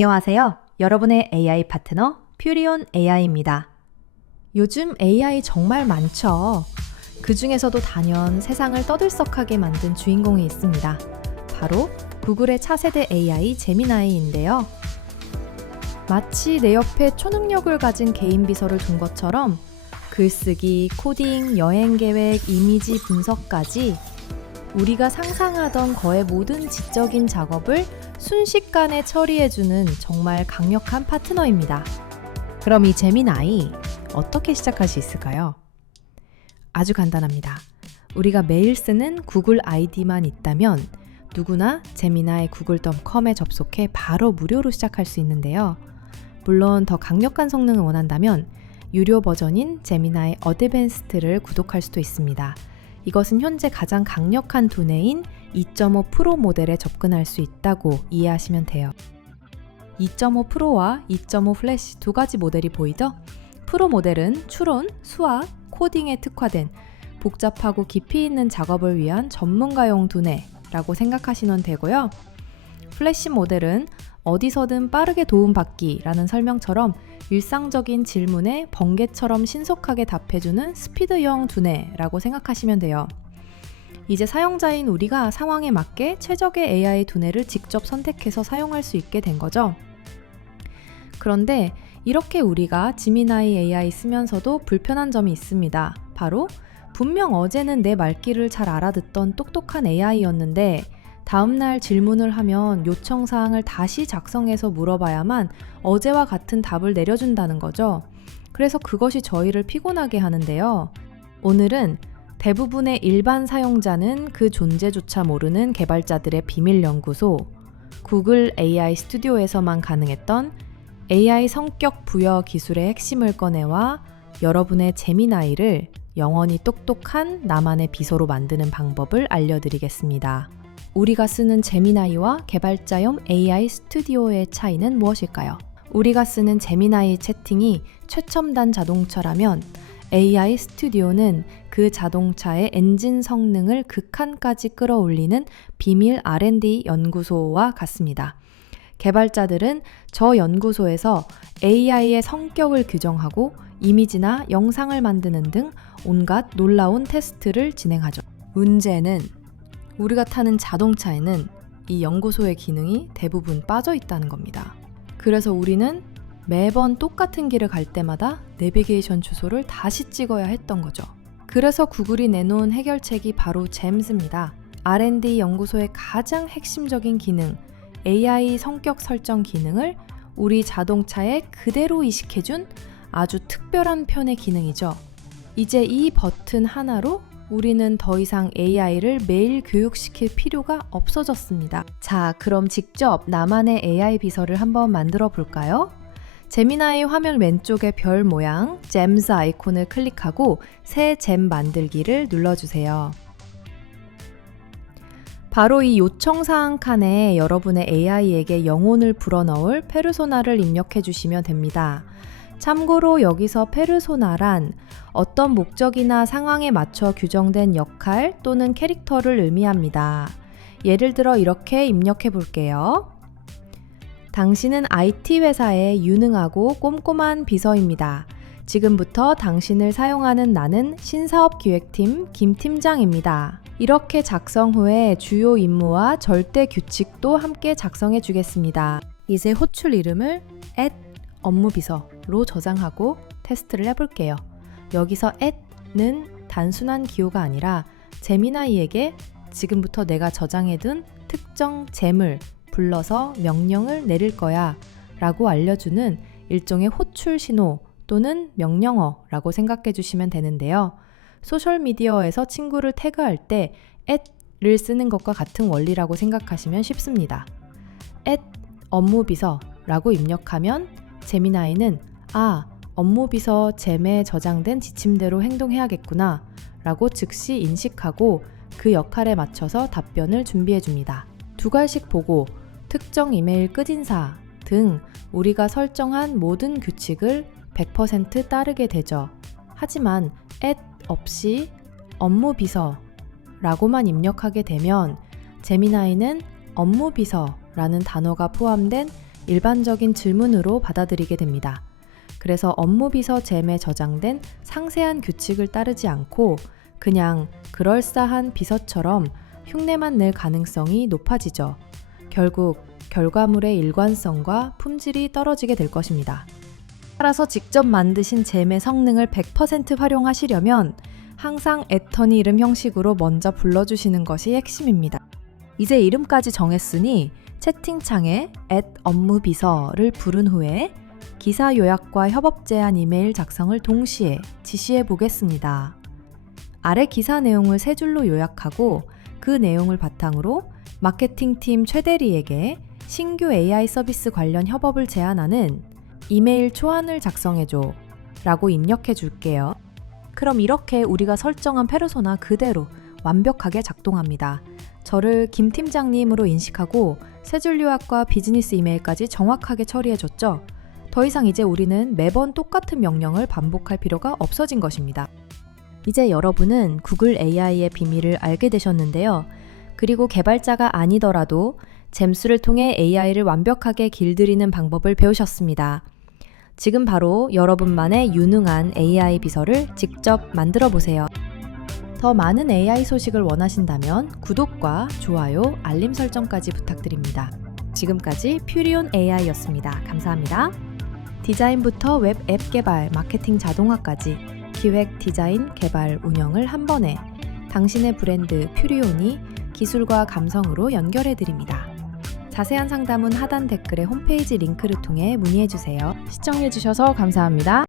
안녕하세요. 여러분의 AI 파트너 퓨리온 AI입니다. 요즘 AI 정말 많죠. 그 중에서도 단연 세상을 떠들썩하게 만든 주인공이 있습니다. 바로 구글의 차세대 AI 제미나이인데요. 마치 내 옆에 초능력을 가진 개인 비서를 둔 것처럼 글쓰기, 코딩, 여행 계획, 이미지 분석까지 우리가 상상하던 거의 모든 지적인 작업을 순식간에 처리해주는 정말 강력한 파트너입니다. 그럼 이 재미나이 어떻게 시작할 수 있을까요? 아주 간단합니다. 우리가 매일 쓰는 구글 아이디만 있다면 누구나 재미나이 구글.com에 접속해 바로 무료로 시작할 수 있는데요. 물론 더 강력한 성능을 원한다면 유료 버전인 재미나이 어드밴스트를 구독할 수도 있습니다. 이것은 현재 가장 강력한 두뇌인 2.5 프로 모델에 접근할 수 있다고 이해하시면 돼요. 2.5 프로와 2.5 플래시 두 가지 모델이 보이죠? 프로 모델은 추론, 수학, 코딩에 특화된 복잡하고 깊이 있는 작업을 위한 전문가용 두뇌라고 생각하시면 되고요. 플래시 모델은 어디서든 빠르게 도움받기라는 설명처럼 일상적인 질문에 번개처럼 신속하게 답해주는 스피드형 두뇌라고 생각하시면 돼요. 이제 사용자인 우리가 상황에 맞게 최적의 AI 두뇌를 직접 선택해서 사용할 수 있게 된 거죠. 그런데 이렇게 우리가 지미나이 AI 쓰면서도 불편한 점이 있습니다. 바로 분명 어제는 내 말귀를 잘 알아듣던 똑똑한 AI였는데 다음날 질문을 하면 요청 사항을 다시 작성해서 물어봐야만 어제와 같은 답을 내려준다는 거죠. 그래서 그것이 저희를 피곤하게 하는데요. 오늘은 대부분의 일반 사용자는 그 존재조차 모르는 개발자들의 비밀 연구소, 구글 AI 스튜디오에서만 가능했던 AI 성격 부여 기술의 핵심을 꺼내와 여러분의 재미나이를 영원히 똑똑한 나만의 비서로 만드는 방법을 알려드리겠습니다. 우리가 쓰는 제미나이와 개발자용 AI 스튜디오의 차이는 무엇일까요? 우리가 쓰는 제미나이 채팅이 최첨단 자동차라면 AI 스튜디오는 그 자동차의 엔진 성능을 극한까지 끌어올리는 비밀 R&D 연구소와 같습니다. 개발자들은 저 연구소에서 AI의 성격을 규정하고 이미지나 영상을 만드는 등 온갖 놀라운 테스트를 진행하죠. 문제는 우리가 타는 자동차에는 이 연구소의 기능이 대부분 빠져 있다는 겁니다. 그래서 우리는 매번 똑같은 길을 갈 때마다 내비게이션 주소를 다시 찍어야 했던 거죠. 그래서 구글이 내놓은 해결책이 바로 잼스입니다. R&D 연구소의 가장 핵심적인 기능, AI 성격 설정 기능을 우리 자동차에 그대로 이식해준 아주 특별한 편의 기능이죠. 이제 이 버튼 하나로 우리는 더 이상 AI를 매일 교육시킬 필요가 없어졌습니다. 자, 그럼 직접 나만의 AI 비서를 한번 만들어 볼까요? 제미나이 화면 왼쪽의 별 모양 잼스 아이콘을 클릭하고 새 잼 만들기를 눌러주세요. 바로 이 요청사항 칸에 여러분의 AI에게 영혼을 불어넣을 페르소나를 입력해 주시면 됩니다. 참고로 여기서 페르소나란 어떤 목적이나 상황에 맞춰 규정된 역할 또는 캐릭터를 의미합니다. 예를 들어 이렇게 입력해 볼게요. 당신은 IT 회사의 유능하고 꼼꼼한 비서입니다. 지금부터 당신을 사용하는 나는 신사업 기획팀 김 팀장입니다. 이렇게 작성 후에 주요 임무와 절대 규칙도 함께 작성해 주겠습니다. 이제 호출 이름을 at 업무비서로 저장하고 테스트를 해볼게요. 여기서 at는 단순한 기호가 아니라 제미나이에게 지금부터 내가 저장해둔 특정 잼을 불러서 명령을 내릴 거야 라고 알려주는 일종의 호출 신호 또는 명령어라고 생각해 주시면 되는데요. 소셜미디어에서 친구를 태그할 때 at를 쓰는 것과 같은 원리라고 생각하시면 쉽습니다. at 업무비서라고 입력하면 제미나이는 아, 업무비서 잼에 저장된 지침대로 행동해야겠구나 라고 즉시 인식하고 그 역할에 맞춰서 답변을 준비해 줍니다. 두 갈씩 보고 특정 이메일 끝인사 등 우리가 설정한 모든 규칙을 100% 따르게 되죠. 하지만 at 없이 업무 비서라고만 입력하게 되면 제미나이는 업무 비서라는 단어가 포함된 일반적인 질문으로 받아들이게 됩니다. 그래서 업무 비서 잼에 저장된 상세한 규칙을 따르지 않고 그냥 그럴싸한 비서처럼 흉내만 낼 가능성이 높아지죠. 결국 결과물의 일관성과 품질이 떨어지게 될 것입니다. 따라서 직접 만드신 잼의 성능을 100% 활용하시려면 항상 애터니 이름 형식으로 먼저 불러주시는 것이 핵심입니다. 이제 이름까지 정했으니 채팅창에 업무비서를 부른 후에 기사 요약과 협업 제안 이메일 작성을 동시에 지시해 보겠습니다. 아래 기사 내용을 세 줄로 요약하고 그 내용을 바탕으로 마케팅팀 최대리에게 신규 AI 서비스 관련 협업을 제안하는 이메일 초안을 작성해줘 라고 입력해 줄게요. 그럼 이렇게 우리가 설정한 페르소나 그대로 완벽하게 작동합니다. 저를 김 팀장님으로 인식하고 세줄 요약과 비즈니스 이메일까지 정확하게 처리해줬죠. 더 이상 이제 우리는 매번 똑같은 명령을 반복할 필요가 없어진 것입니다. 이제 여러분은 구글 AI의 비밀을 알게 되셨는데요. 그리고 개발자가 아니더라도 잼수를 통해 AI를 완벽하게 길들이는 방법을 배우셨습니다. 지금 바로 여러분만의 유능한 AI 비서를 직접 만들어 보세요. 더 많은 AI 소식을 원하신다면 구독과 좋아요, 알림 설정까지 부탁드립니다. 지금까지 퓨리온 AI였습니다. 감사합니다. 디자인부터 웹 앱 개발, 마케팅 자동화까지 기획, 디자인, 개발, 운영을 한 번에 당신의 브랜드 퓨리온이 기술과 감성으로 연결해 드립니다. 자세한 상담은 하단 댓글의 홈페이지 링크를 통해 문의해 주세요. 시청해 주셔서 감사합니다.